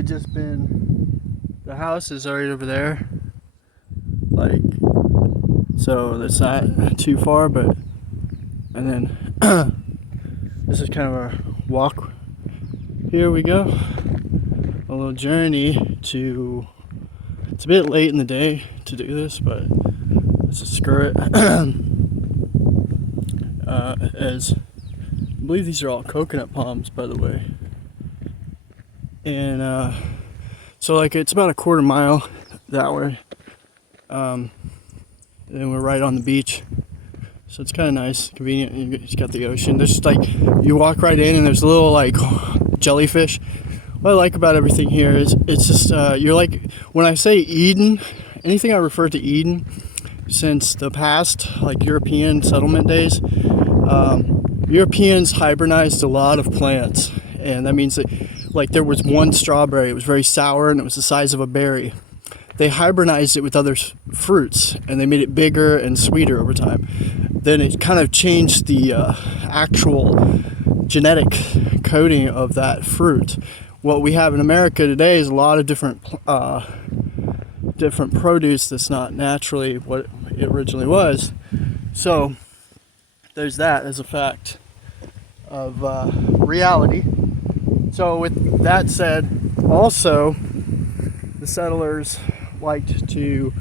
the house is right over there, like, so that's not too far, but, and then this is kind of our walk. Here we go, a little journey to, it's a bit late in the day to do this, but let's just screw it. As I believe these are all coconut palms, by the way. And so like it's about a quarter mile that way. And we're right on the beach. So it's kind of nice, convenient. It's got the ocean. There's like, you walk right in and there's a little like jellyfish. What I like about everything here is it's just, you're like, when I say Eden, anything I refer to Eden since the past, like European settlement days, Europeans hibernized a lot of plants, and that means that, like, there was one strawberry, it was very sour and it was the size of a berry. They hibernized it with other fruits and they made it bigger and sweeter over time. Then it kind of changed the actual genetic coding of that fruit. What we have in America today is a lot of different produce that's not naturally what it originally was. So there's that as a fact of reality. So with that said, also the settlers liked to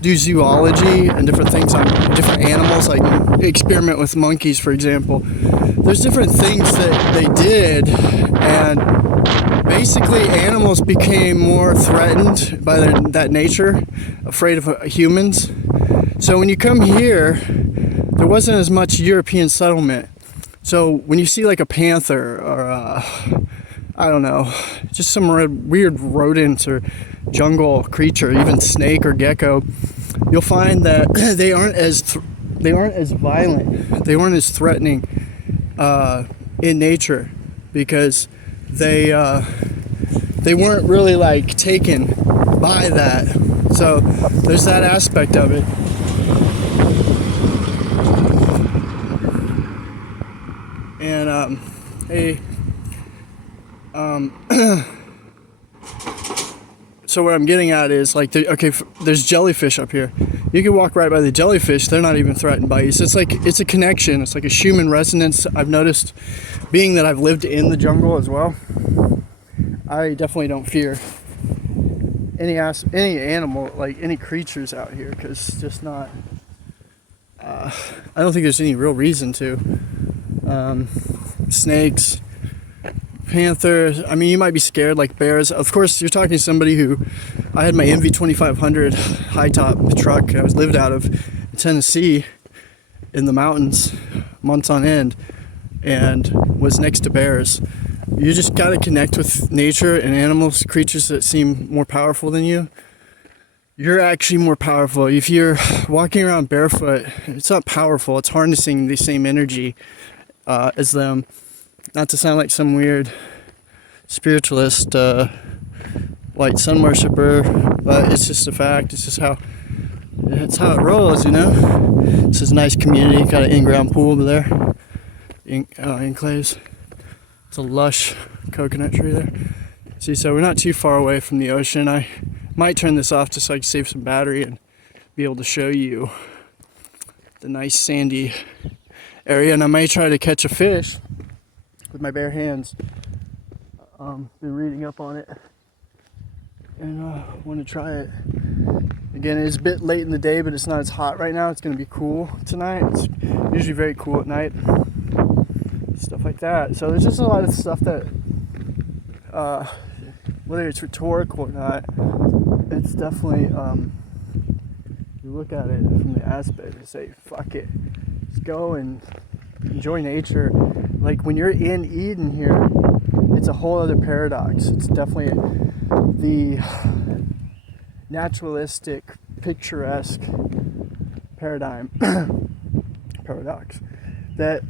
do zoology and different things on different animals, like experiment with monkeys, for example. There's different things that they did, and basically animals became more threatened by that nature, afraid of humans. So when you come here, there wasn't as much European settlement. So when you see like a panther or I don't know, just some weird rodent or jungle creature, even snake or gecko, you'll find that they aren't as violent, they weren't as threatening in nature, because they weren't really like taken by that. So there's that aspect of it. And so what I'm getting at is like, there's jellyfish up here. You can walk right by the jellyfish, they're not even threatened by you. So it's like, it's a connection, it's like a human resonance. I've noticed, being that I've lived in the jungle as well, I definitely don't fear any animal, like any creatures out here, because it's just not, I don't think there's any real reason to. Snakes, panthers, I mean, you might be scared, like bears. Of course, you're talking to somebody who, I had my MV 2500 high top truck I was lived out of in Tennessee in the mountains months on end, and was next to bears. You just got to connect with nature and animals, creatures that seem more powerful than you. You're actually more powerful. If you're walking around barefoot, it's not powerful, it's harnessing the same energy as them. Not to sound like some weird spiritualist, white sun worshiper, but it's just a fact. It's just how it rolls, you know. This is a nice community. Got an in-ground pool over there. Enclaves. It's a lush coconut tree there. See, so we're not too far away from the ocean. I might turn this off just so I can save some battery and be able to show you the nice sandy area, and I may try to catch a fish with my bare hands. Been reading up on it and want to try it. Again, it's a bit late in the day, but it's not as hot right now. It's going to be cool tonight. It's usually very cool at night. Stuff like that. So there's just a lot of stuff that, whether it's rhetorical or not, it's definitely, you look at it from the aspect and say, fuck it. Just go and enjoy nature. Like when you're in Eden here, it's a whole other paradox. It's definitely the naturalistic, picturesque paradigm, paradox that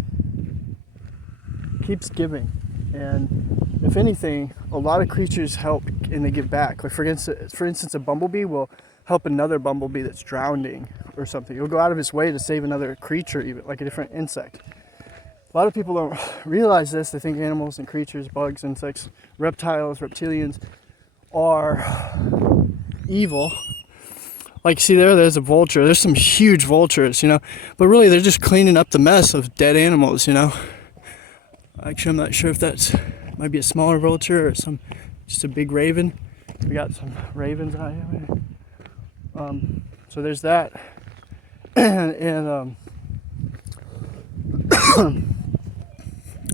keeps giving. And if anything, a lot of creatures help and they give back. Like for instance, a bumblebee will help another bumblebee that's drowning or something. He'll go out of his way to save another creature, even like a different insect. A lot of people don't realize this. They think animals and creatures, bugs, insects, reptiles, reptilians are evil. Like, see there's a vulture. There's some huge vultures, you know, but really they're just cleaning up the mess of dead animals, you know. Actually, I'm not sure if that's might be a smaller vulture or just a big raven. We got some ravens out here. So there's that, and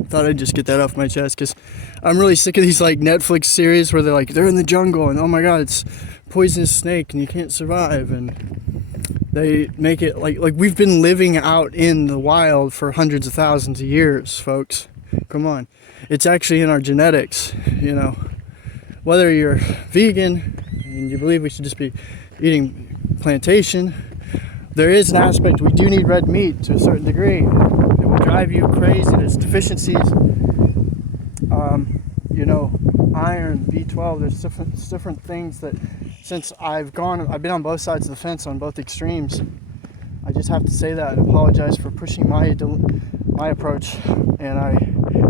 thought I'd just get that off my chest because I'm really sick of these like Netflix series where they're in the jungle and oh my god, it's poisonous snake and you can't survive, and they make it like we've been living out in the wild for hundreds of thousands of years, folks. Come on, it's actually in our genetics, you know. Whether you're vegan and you believe we should just be eating plantation, there is an aspect we do need red meat to a certain degree. It will drive you crazy. There's deficiencies, you know, iron, B12. There's different things that, since I've been on both sides of the fence on both extremes. I just have to say that and apologize for pushing my approach, and I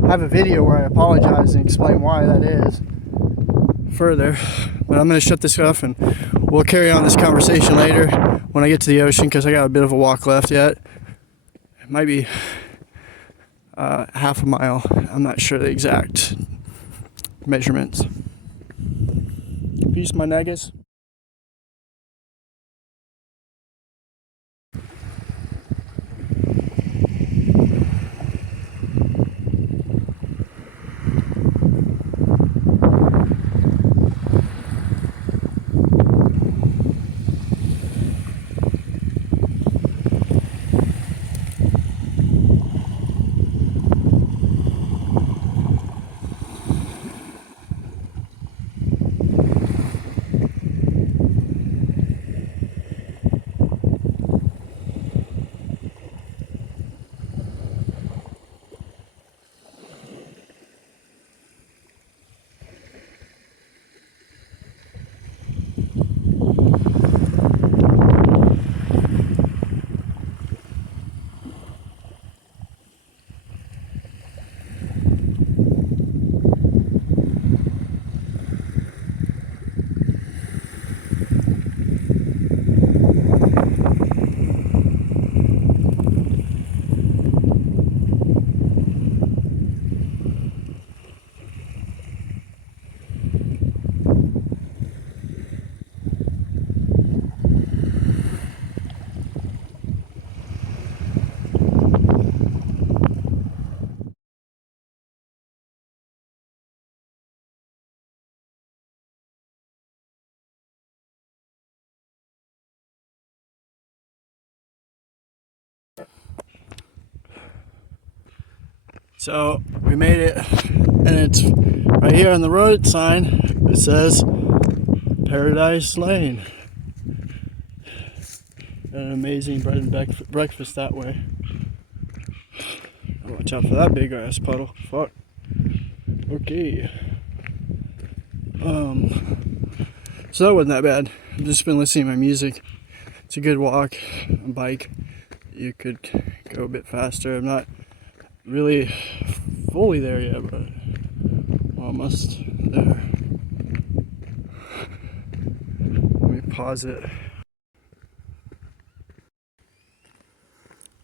have a video where I apologize and explain why that is further. But I'm going to shut this off and we'll carry on this conversation later when I get to the ocean, because I got a bit of a walk left yet. It might be half a mile. I'm not sure the exact measurements. Peace, my niggas. So we made it, and it's right here on the road sign. It says Paradise Lane. An amazing bread and breakfast that way. Watch out for that big ass puddle. Fuck. Okay. So that wasn't that bad. I've just been listening to my music. It's a good walk. A bike, you could go a bit faster. I'm not really fully there yet, but almost there. Let me pause it.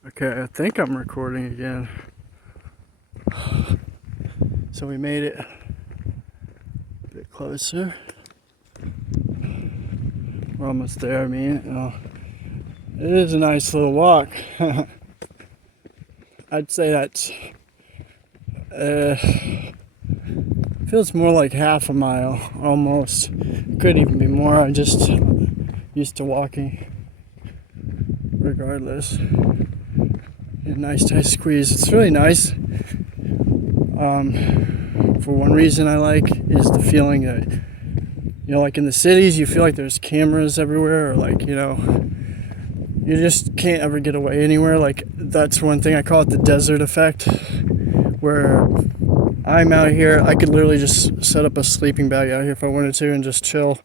Okay, I think I'm recording again. So we made it a bit closer. We're almost there. I mean, it is a nice little walk. I'd say that's feels more like half a mile, almost. Could even be more. I'm just used to walking regardless. A nice tight squeeze. It's really nice. For one reason I like is the feeling that, you know, like in the cities you feel like there's cameras everywhere, or like, you know, you just can't ever get away anywhere. Like, that's one thing, I call it the desert effect, where I'm out here, I could literally just set up a sleeping bag out here if I wanted to and just chill,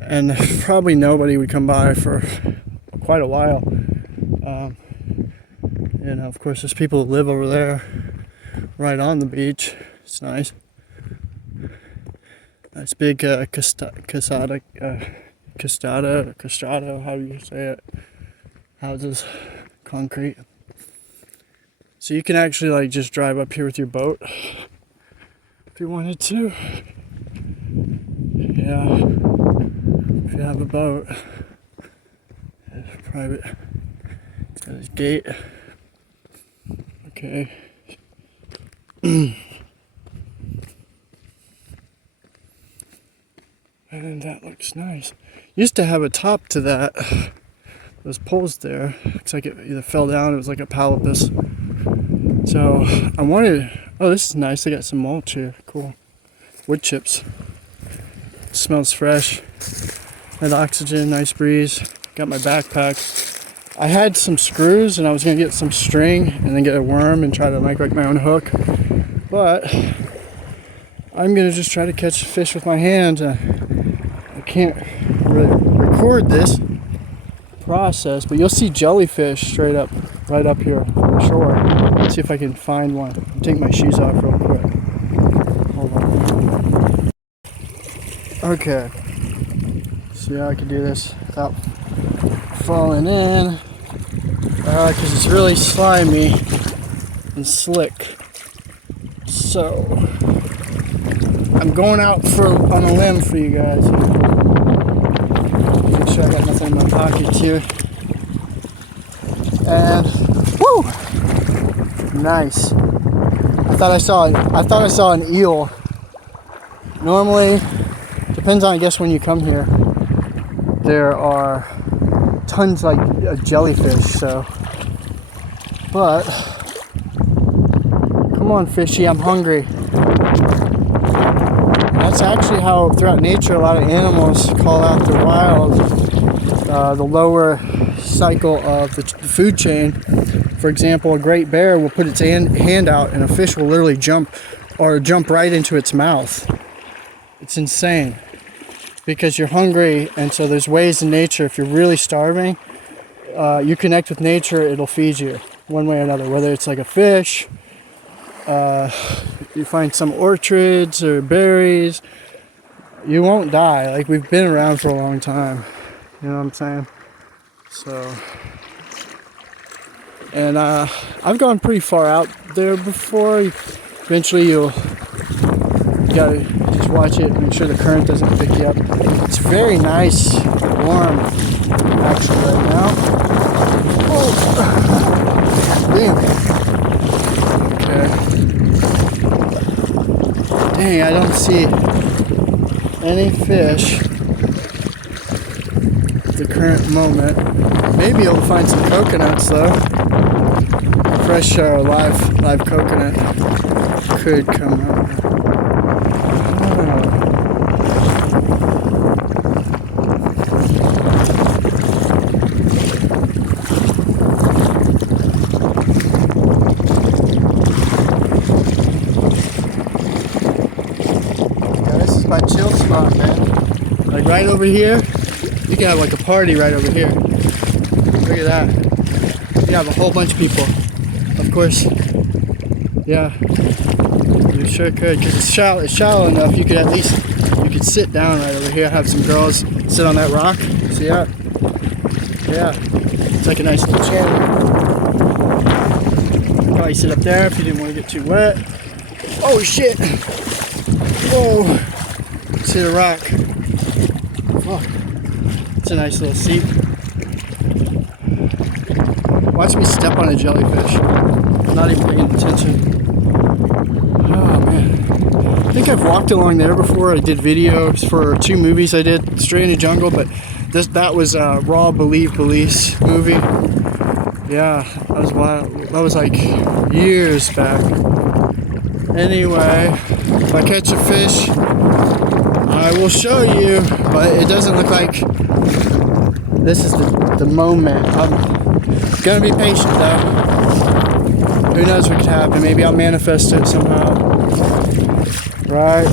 and probably nobody would come by for quite a while. And of course, there's people who live over there, right on the beach. It's nice. Nice big casada, how do you say it? Houses, concrete. So you can actually like just drive up here with your boat if you wanted to. Yeah, if you have a boat. It's private. It's got his gate. Okay. And that looks nice. Used to have a top to that. Those poles there. Looks like it either fell down. It was like a palipus. So I wanted. Oh, this is nice. They got some mulch here. Cool. Wood chips. Smells fresh. Had oxygen. Nice breeze. Got my backpack. I had some screws and I was gonna get some string and then get a worm and try to make like my own hook. But I'm gonna just try to catch fish with my hands. I can't really record this process, but you'll see jellyfish straight up, right up here on the shore. Let's see if I can find one. I'll take my shoes off real quick. Hold on. Okay. See how I can do this without falling in, because it's really slimy and slick. So I'm going out on a limb for you guys. Make sure I got nothing in my pockets here. And woo! Nice. I thought I saw an eel. Normally, depends on I guess when you come here. There are tons like jellyfish. So, but come on, fishy, I'm hungry. That's actually how throughout nature a lot of animals call out the wild, the lower cycle of the food chain. For example, a great bear will put its hand out and a fish will literally jump right into its mouth. It's insane because you're hungry, and so there's ways in nature, if you're really starving, you connect with nature, it'll feed you one way or another, whether it's like a fish, you find some orchards or berries, you won't die. Like, we've been around for a long time, you know what I'm saying? So, and I've gone pretty far out there before. Eventually you gotta just watch it, make sure the current doesn't pick you up. It's very nice, warm actually right now. Oh, okay. Dang, I don't see any fish at the current moment. Maybe you'll find some coconuts though. Fresh live coconut could come up. My chill spot, man. Like right over here, you can have like a party right over here. Look at that. You can have a whole bunch of people. Of course, yeah, you sure could, because it's shallow enough. You could sit down right over here, have some girls sit on that rock. See that? Yeah, it's like a nice little chair. Probably sit up there if you didn't want to get too wet. Oh shit! Whoa! See the rock. Oh, it's a nice little seat. Watch me step on a jellyfish. I'm not even paying attention. Oh man. I think I've walked along there before. I did videos for 2 movies I did. Straight in the Jungle, but that was a Raw Believe Police movie. Yeah, that was wild. That was like years back. Anyway, if I catch a fish, I will show you, but it doesn't look like this is the moment. I'm gonna be patient though. Who knows what could happen? Maybe I'll manifest it somehow. Right.